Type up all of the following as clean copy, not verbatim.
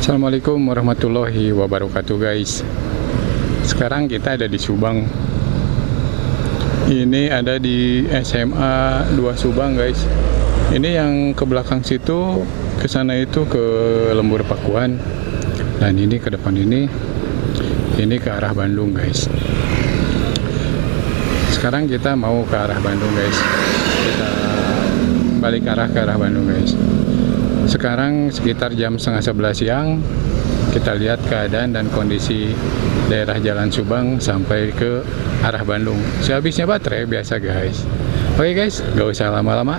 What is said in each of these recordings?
Assalamualaikum warahmatullahi wabarakatuh guys. Sekarang kita ada di Subang. Ini ada di SMA 2 Subang guys. Ini yang ke belakang situ, ke sana itu ke Lembur Pakuan. Dan ini ke depan ini ke arah Bandung guys. Sekarang kita mau ke arah Bandung guys. Kita balik arah ke arah Bandung guys. Sekarang sekitar jam setengah 11 siang. Kita lihat keadaan dan kondisi daerah Jalan Subang sampai ke arah Bandung. Sehabisnya baterai biasa guys. Oke guys, gak usah lama-lama,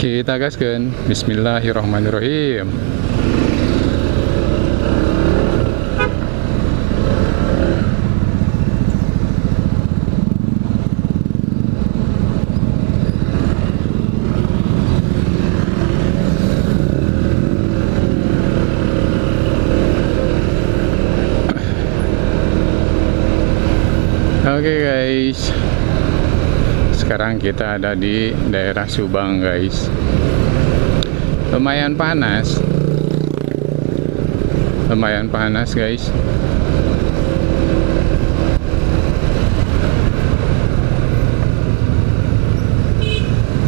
kita gaskan. Bismillahirrahmanirrahim. Oke guys, sekarang kita ada di daerah Subang guys. Lumayan panas guys.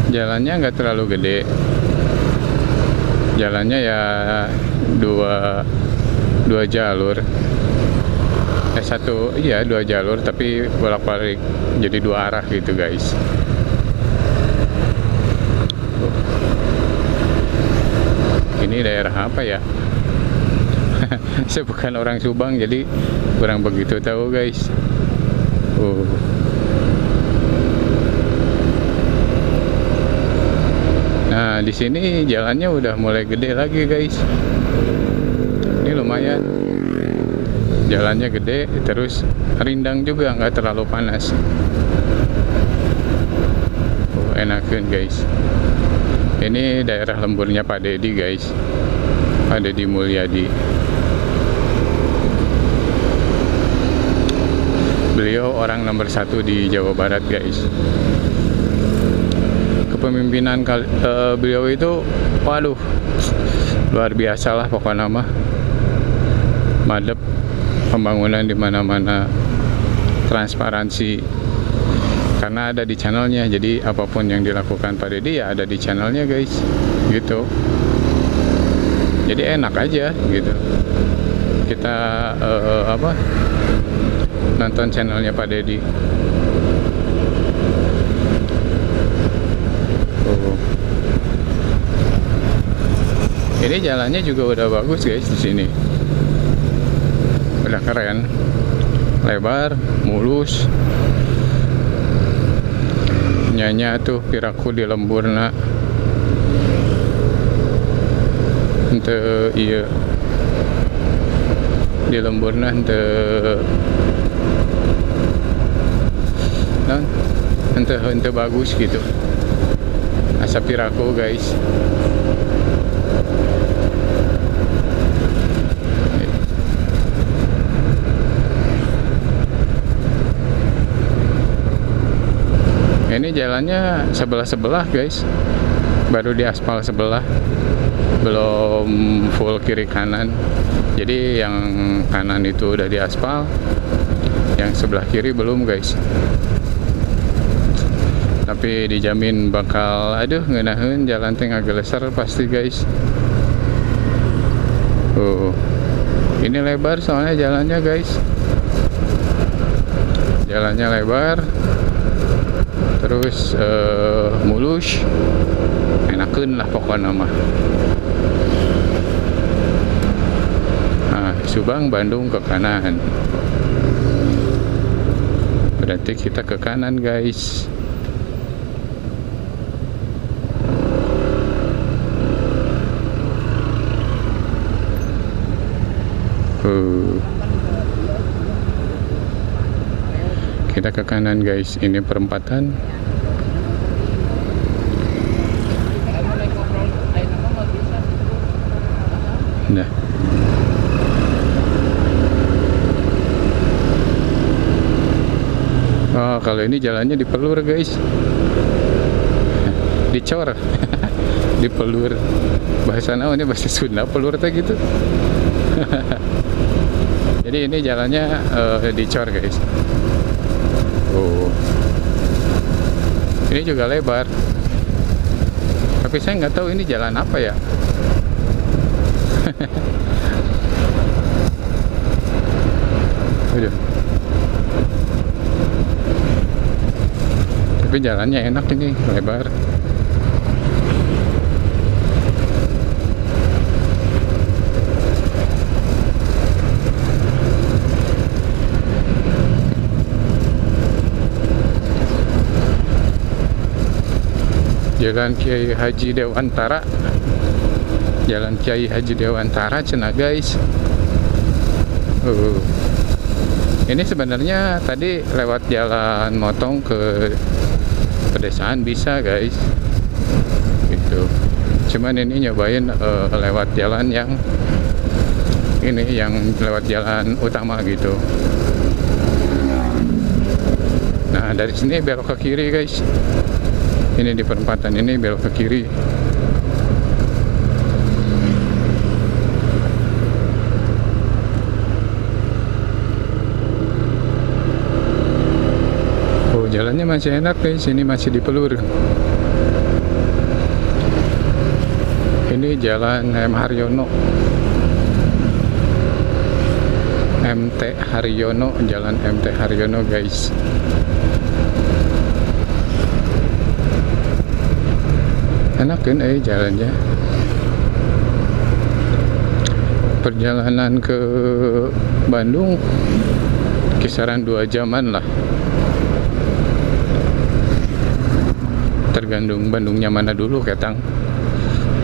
Jalannya nggak terlalu gede, jalannya ya dua jalur. Dua jalur tapi bolak-balik, jadi dua arah gitu guys. Ini daerah apa ya? Saya bukan orang Subang jadi kurang begitu tahu guys. Nah di sini jalannya udah mulai gede lagi guys. Ini lumayan. Jalannya gede, terus rindang juga, nggak terlalu panas. Enakan guys. Ini daerah lemburnya Pak Dedi guys, Pak Dedi Mulyadi. Beliau orang nomor 1 di Jawa Barat guys. Kepemimpinan beliau itu, waduh, luar biasa lah pokoknya mah. Madep. Pembangunan di mana-mana, transparansi, karena ada di channelnya. Jadi apapun yang dilakukan Pak Dedi ya ada di channelnya guys, gitu. Jadi enak aja gitu. Kita nonton channelnya Pak Dedi. Ini jalannya juga udah bagus guys di sini. Udah keren, lebar, mulus. Nyanya tuh piraku di lemburna. Ente iya di lemburna ente bagus gitu. Asa piraku guys. Ini jalannya sebelah guys, baru diaspal sebelah, belum full kiri kanan. Jadi yang kanan itu udah diaspal, yang sebelah kiri belum guys. Tapi dijamin bakal ngeunaheun jalan teh ngageleser pasti guys. Ini lebar soalnya jalannya guys. Jalannya lebar, terus mulus, enakeun lah pokoknya mah. Nah, Subang Bandung ke kanan, berarti kita ke kanan guys. Kita ke kanan guys, ini perempatan. Nah, oh kalau ini jalannya dipelur guys, dicor. Dipelur, bahasa naon ya, bahasa Sunda pelur teh gitu. Jadi ini jalannya dicor guys. Oh, ini juga lebar. Tapi saya nggak tahu ini jalan apa ya. Aduh. Tapi jalannya enak ini, lebar. Jalan Kiai Haji Dewantara. Jalan Kiai Haji Dewantara cenah guys. Ini sebenarnya tadi lewat jalan motong ke pedesaan bisa guys. Gitu. Cuman ini nyobain lewat jalan yang ini, yang lewat jalan utama gitu. Nah, dari sini belok ke kiri guys. Ini di perempatan ini belok ke kiri. Oh, jalannya masih enak guys. Ini masih di pelur. Ini jalan M Haryono. MT Haryono, jalan MT Haryono guys. Enak kan jalannya. Perjalanan ke Bandung kisaran 2 jaman lah. Tergantung Bandungnya mana dulu ketang.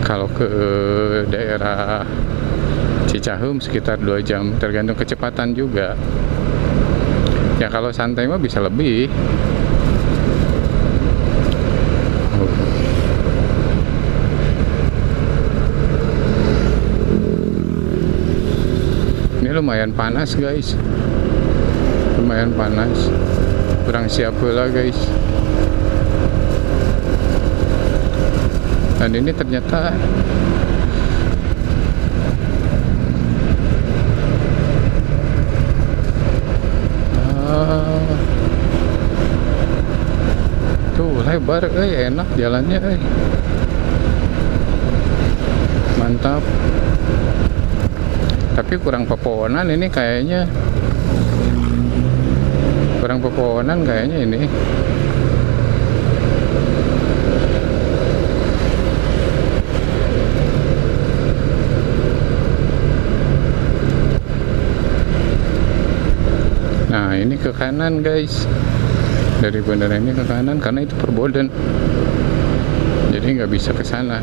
Kalau ke daerah Cicahem sekitar 2 jam, tergantung kecepatan juga. Ya kalau santai mah bisa lebih. Ini lumayan panas guys, lumayan panas, kurang siap pula guys. Dan ini ternyata tuh lebar, enak jalannya, mantap. Tapi kurang pepohonan ini kayaknya, kurang pepohonan kayaknya ini. Nah ini ke kanan guys, dari bandara ini ke kanan karena itu perboden, jadi nggak bisa ke sana.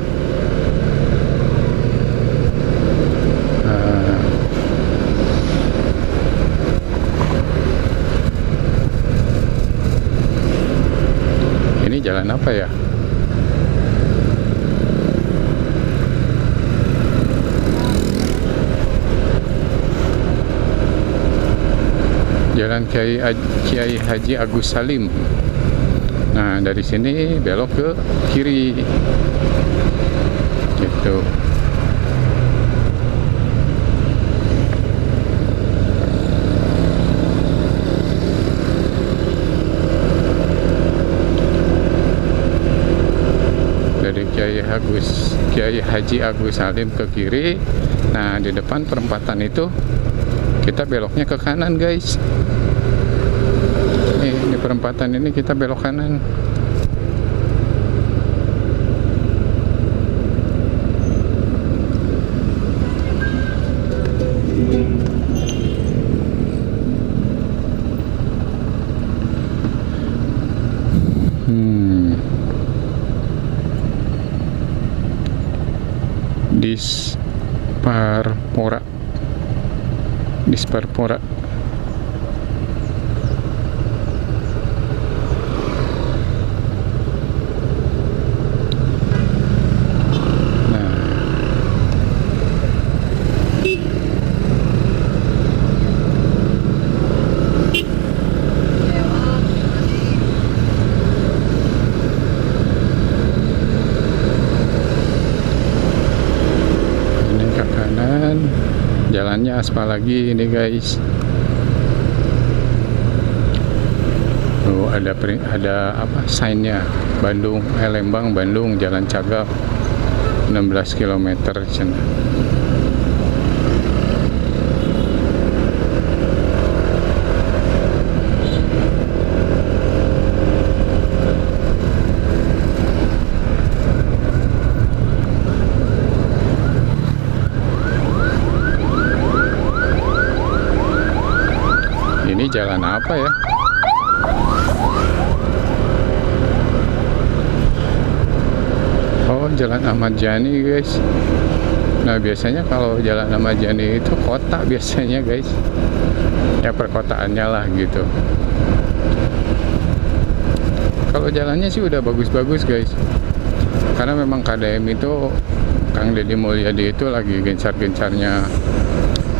Ini jalan apa ya? Jalan Kiai Haji Agus Salim. Nah dari sini belok ke kiri gitu. Dari Kiai Haji Agus Salim ke kiri. Nah di depan perempatan itu kita beloknya ke kanan guys. Nih di perempatan ini kita belok kanan. Disparpora. Ini ke kanan. Jalannya aspal lagi ini guys. Oh, ada apa signnya, Lembang Bandung Jalan Cagak 16 km sana. Ini jalan apa ya? Oh, Jalan Ahmad Yani guys. Nah, biasanya kalau Jalan Ahmad Yani itu kota biasanya guys. Ya perkotaannya lah gitu. Kalau jalannya sih udah bagus-bagus guys. Karena memang KDM itu, Kang Deddy Mulyadi itu lagi gencar-gencarnya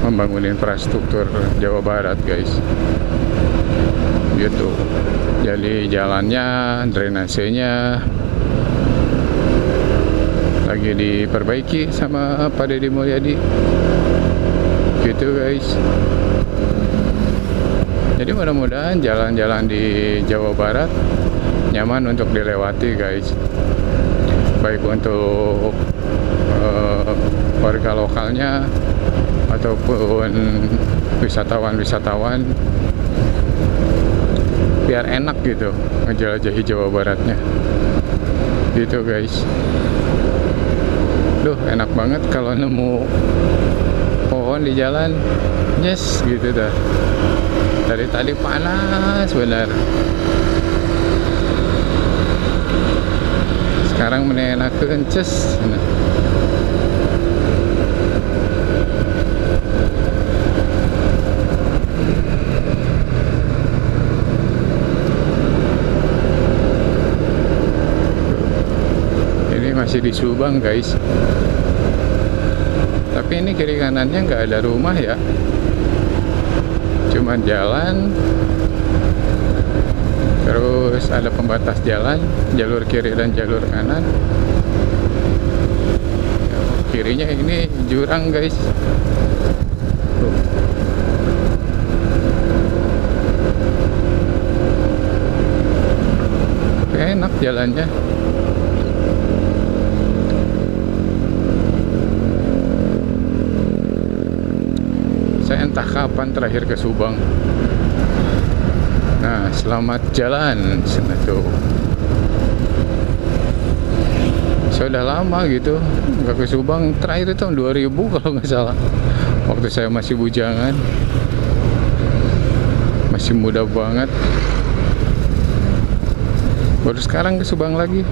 membangun infrastruktur Jawa Barat guys, gitu. Jadi jalannya, drainasenya lagi diperbaiki sama Pak Deddy Mulyadi, gitu guys. Jadi mudah-mudahan jalan-jalan di Jawa Barat nyaman untuk dilewati guys, baik untuk warga lokalnya ataupun wisatawan-wisatawan, biar enak gitu ngejelajahi Jawa Baratnya, gitu guys. Duh, enak banget kalau nemu pohon di jalan, yes gitu dah. Dari tadi panas benar, sekarang menyenangkan ces. Masih di Subang guys, tapi ini kiri kanannya nggak ada rumah ya, cuman jalan, terus ada pembatas jalan, jalur kiri dan jalur kanan. Kirinya ini jurang guys. Enak jalannya. Saya entah kapan terakhir ke Subang. Nah, selamat jalan sana tuh. Saya udah lama gitu nggak ke Subang, terakhir itu tahun 2000 kalau nggak salah, waktu saya masih bujangan, masih muda banget. Baru sekarang ke Subang lagi.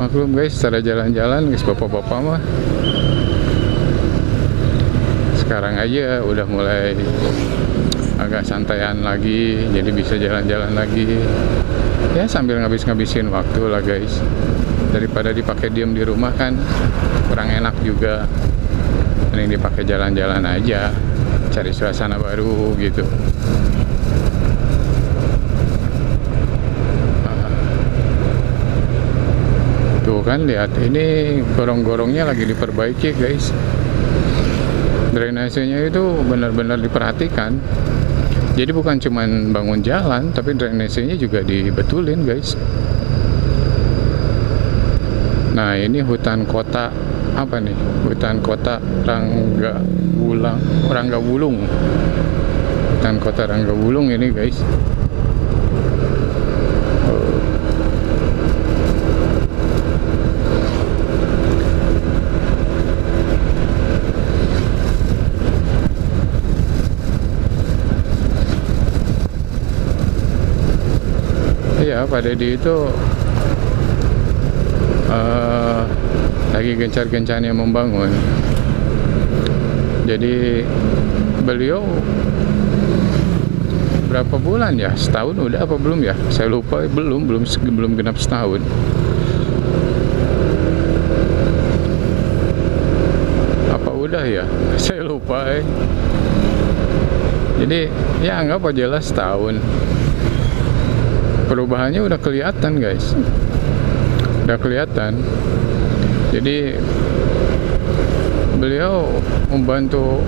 Maklum guys, cara jalan-jalan guys, bapak-bapak mah sekarang aja udah mulai agak santaian lagi, jadi bisa jalan-jalan lagi ya, sambil ngabis-ngabisin waktu lah guys, daripada dipakai diem di rumah kan kurang enak juga. Mending dipakai jalan-jalan aja, cari suasana baru gitu. Tuh kan, lihat ini gorong-gorongnya lagi diperbaiki guys. Drainasenya itu benar-benar diperhatikan. Jadi bukan cuma bangun jalan, tapi drainasenya juga dibetulin guys. Nah, ini hutan kota apa nih? Hutan kota Ranggabulung. Hutan kota Ranggabulung ini guys. Iya, Pak Deddy itu lagi gencar-gencarnya membangun. Jadi beliau berapa bulan ya? Setahun udah apa belum ya? Saya lupa, belum genap setahun. Apa udah ya? Saya lupa. Jadi ya anggap aja lah setahun. Perubahannya udah kelihatan guys, udah kelihatan. Jadi beliau membantu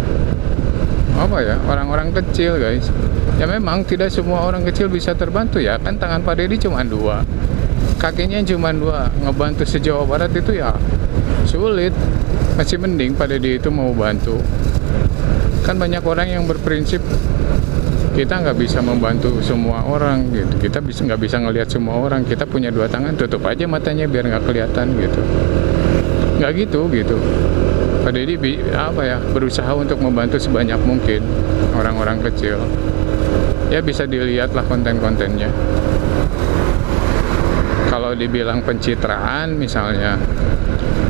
apa ya, orang-orang kecil guys. Ya memang tidak semua orang kecil bisa terbantu ya, kan tangan Pak Deddy cuma 2, kakinya cuma 2, ngebantu se-Jawa Barat itu ya sulit. Masih mending Pak Deddy itu mau bantu. Kan banyak orang yang berprinsip kita nggak bisa membantu semua orang gitu, kita nggak bisa ngelihat semua orang, kita punya 2 tangan, tutup aja matanya biar nggak kelihatan gitu. Nggak gitu. Pak Deddy berusaha untuk membantu sebanyak mungkin orang-orang kecil. Ya bisa dilihatlah konten-kontennya. Kalau dibilang pencitraan misalnya,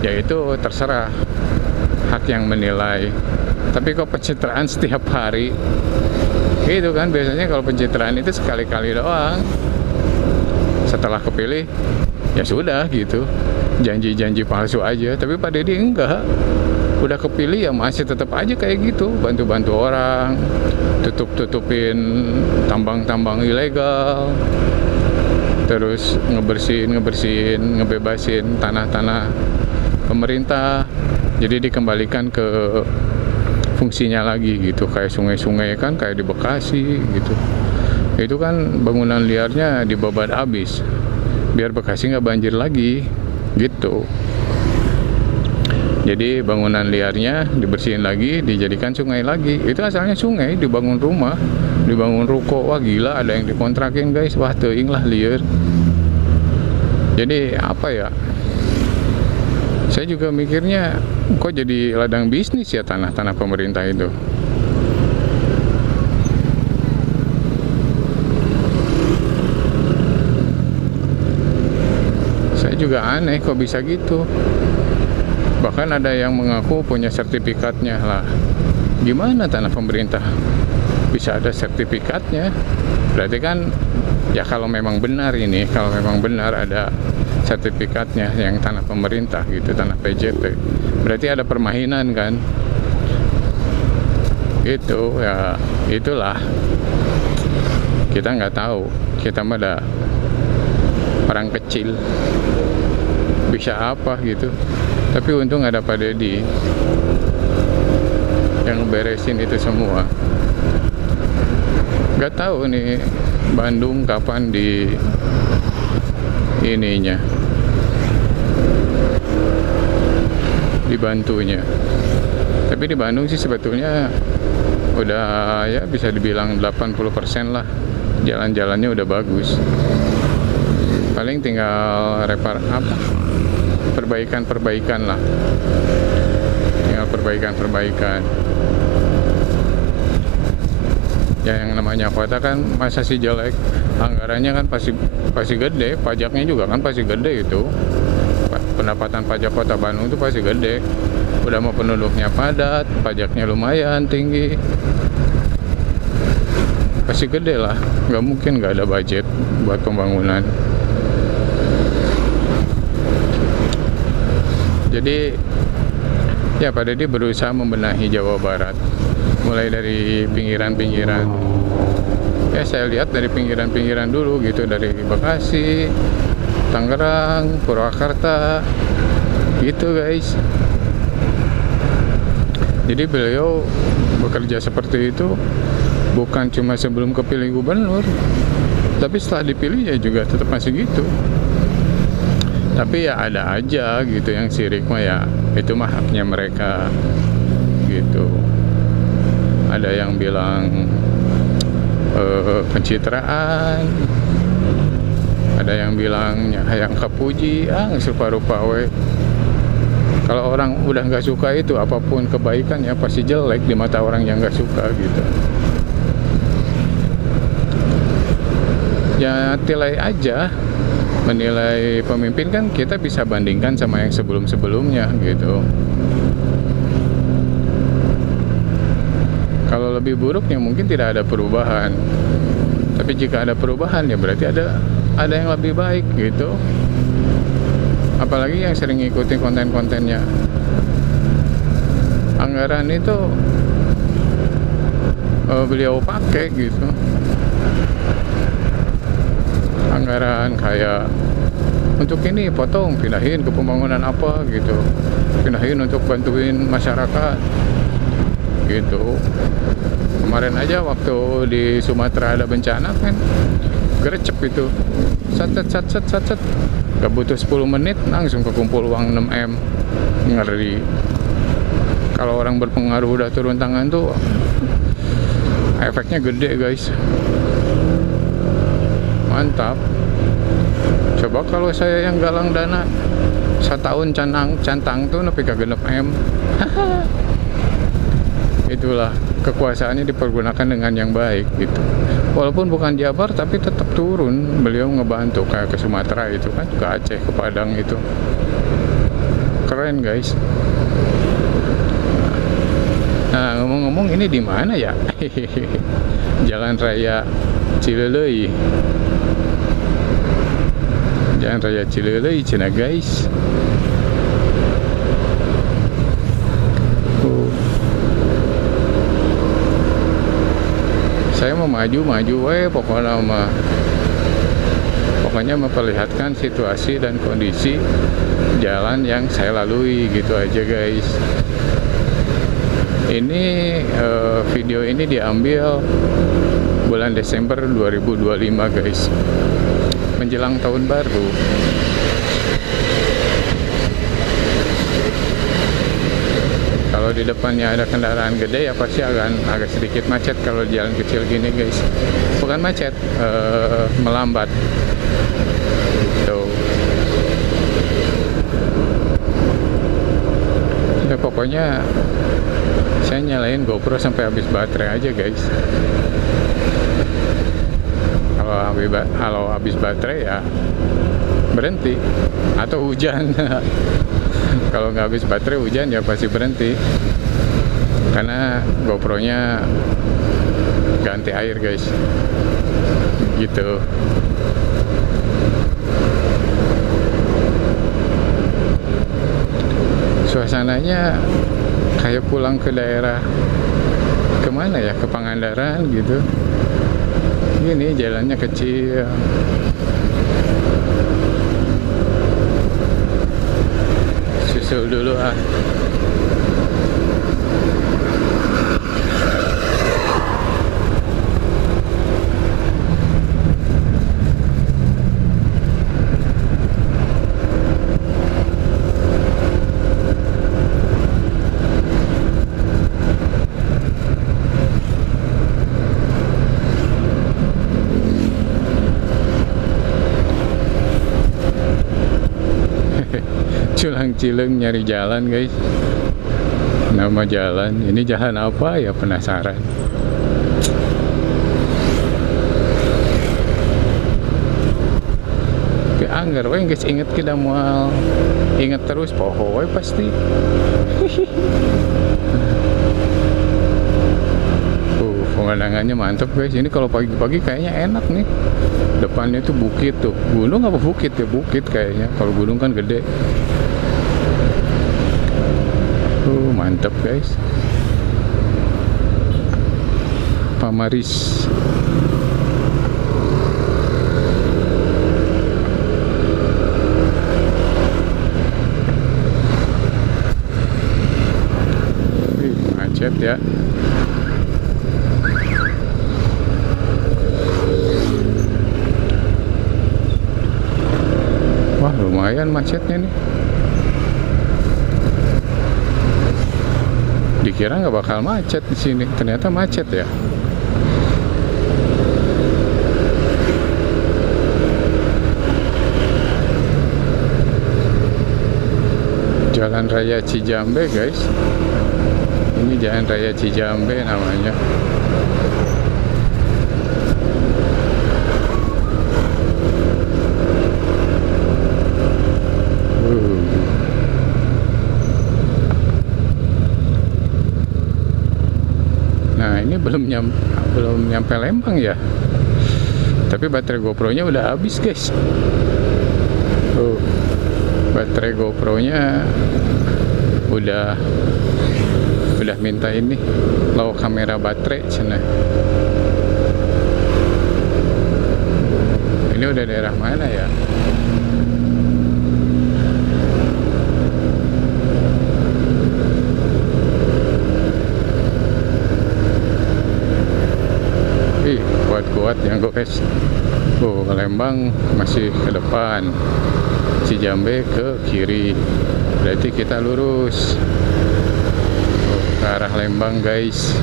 ya itu terserah, hak yang menilai. Tapi kok pencitraan setiap hari gitu kan, biasanya kalau pencitraan itu sekali-kali doang, setelah kepilih ya sudah gitu, janji-janji palsu aja. Tapi Pak Deddy enggak, udah kepilih ya masih tetap aja kayak gitu, bantu-bantu orang, tutupin tambang-tambang ilegal, terus ngebersihin, ngebebasin tanah-tanah pemerintah, jadi dikembalikan ke fungsinya lagi gitu, kayak sungai-sungai kan, kayak di Bekasi gitu. Itu kan bangunan liarnya dibabat habis biar Bekasi nggak banjir lagi gitu. Jadi bangunan liarnya dibersihin lagi, dijadikan sungai lagi. Itu asalnya sungai, dibangun rumah, dibangun ruko. Wah gila, ada yang dikontrakin guys. Wah teuing lah liar. Jadi apa ya, saya juga mikirnya kok jadi ladang bisnis ya tanah-tanah pemerintah itu. Saya juga aneh kok bisa gitu. Bahkan ada yang mengaku punya sertifikatnya lah. Gimana tanah pemerintah bisa ada sertifikatnya? Berarti kan ya kalau memang benar ada sertifikatnya yang tanah pemerintah gitu, tanah PJT, berarti ada permainan kan? Itu ya itulah, kita nggak tahu, kita mah ada orang kecil bisa apa gitu. Tapi untung ada Pak Deddy yang beresin itu semua. Gak tahu nih Bandung kapan dibantunya. Tapi di Bandung sih sebetulnya udah ya bisa dibilang 80% lah, jalan-jalannya udah bagus. Paling tinggal perbaikan lah, tinggal perbaikan. Ya yang namanya kota kan masa sih jelek, anggarannya kan pasti gede, pajaknya juga kan pasti gede itu. Pendapatan pajak kota Bandung itu pasti gede. Udah mau penduduknya padat, pajaknya lumayan tinggi, pasti gede lah. Nggak mungkin nggak ada budget buat pembangunan. Jadi ya Pak Deddy berusaha membenahi Jawa Barat, mulai dari pinggiran-pinggiran. Ya saya lihat dari pinggiran-pinggiran dulu gitu, dari Bekasi, Tangerang, Purwakarta gitu guys. Jadi beliau bekerja seperti itu bukan cuma sebelum kepilih gubernur, tapi setelah dipilih ya juga tetap masih gitu. Tapi ya ada aja gitu yang sirik mah, ya itu mah haknya mereka gitu. Ada yang bilang pencitraan, ada yang bilang yang kepuji, serupa-rupa we. Kalau orang udah nggak suka itu, apapun kebaikan ya pasti jelek di mata orang yang nggak suka gitu. Ya nilai aja, menilai pemimpin kan kita bisa bandingkan sama yang sebelum-sebelumnya gitu. Kalau lebih buruk ya mungkin tidak ada perubahan. Tapi jika ada perubahan ya berarti ada yang lebih baik gitu. Apalagi yang sering ngikutin konten-kontennya. Anggaran itu beliau pakai gitu. Anggaran kayak untuk ini potong, pindahin ke pembangunan apa gitu, pindahin untuk bantuin masyarakat gitu. Kemarin aja waktu di Sumatera ada bencana kan, gercep itu, sat gak butuh 10 menit langsung kekumpul uang 6M. Ngeri. Kalau orang berpengaruh udah turun tangan tuh efeknya gede guys, mantap. Coba kalau saya yang galang dana setahun cantang tuh nepi ka 6M. Itulah, kekuasaannya dipergunakan dengan yang baik gitu. Walaupun bukan Jabar tapi tetap turun, beliau ngebantu kayak ke Sumatera itu kan, ke Aceh, ke Padang itu. Keren guys. Nah, ngomong-ngomong ini di mana ya? Jalan Raya Cilelei. Jalan Raya Cilelei cina guys. Saya mau maju pokoknya memperlihatkan situasi dan kondisi jalan yang saya lalui gitu aja guys. Ini video ini diambil bulan Desember 2025 guys, menjelang tahun baru. Kalau di depannya ada kendaraan gede ya pasti agak sedikit macet. Kalau di jalan kecil gini guys, bukan macet, melambat tuh. Ya, pokoknya saya nyalain GoPro sampai habis baterai aja guys. Kalau habis baterai ya berhenti atau hujan. Kalau nggak habis baterai hujan ya pasti berhenti, karena GoPro-nya ganti air guys gitu. Suasananya kayak pulang ke daerah, kemana ya, ke Pangandaran gitu. Gini jalannya kecil. Susul dulu ah. Culang Cileng nyari jalan guys. Nama jalan ini jalan apa ya, penasaran. Tapi anggar we guys, inget kita mual inget terus poho we pasti. Pemandangannya mantap guys. Ini kalau pagi-pagi kayaknya enak nih. Depannya tuh bukit tuh, gunung apa bukit ya, bukit kayaknya. Kalau gunung kan gede. Mantap guys. Pamaris. Macet ya. Wah, lumayan macetnya nih. Dikira nggak bakal macet di sini, ternyata macet ya. Jalan Raya Cijambe guys. Ini Jalan Raya Cijambe namanya. Nah ini belum nyampe Lembang ya, tapi baterai GoPro-nya udah habis guys. Baterai GoPro-nya udah minta ini low kamera baterai cina. Ini udah daerah mana ya? kuat ya guys. Lembang masih ke depan, Cijambe ke kiri, berarti kita lurus ke arah Lembang guys.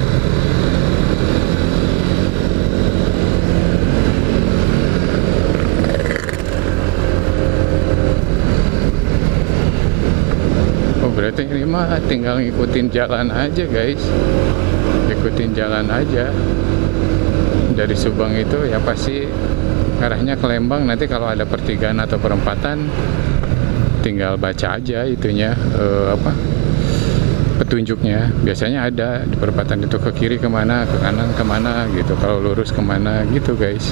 Berarti ini mah tinggal ngikutin jalan aja guys, ikutin jalan aja dari Subang itu ya pasti arahnya ke Lembang. Nanti kalau ada pertigaan atau perempatan tinggal baca aja itunya petunjuknya, biasanya ada di perempatan itu ke kiri kemana, ke kanan kemana gitu, kalau lurus kemana gitu guys.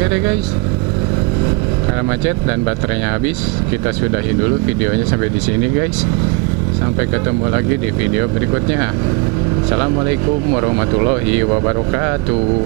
Oke deh guys, karena macet dan baterainya habis, kita sudahi dulu videonya sampai di sini guys. Sampai ketemu lagi di video berikutnya. Assalamualaikum warahmatullahi wabarakatuh.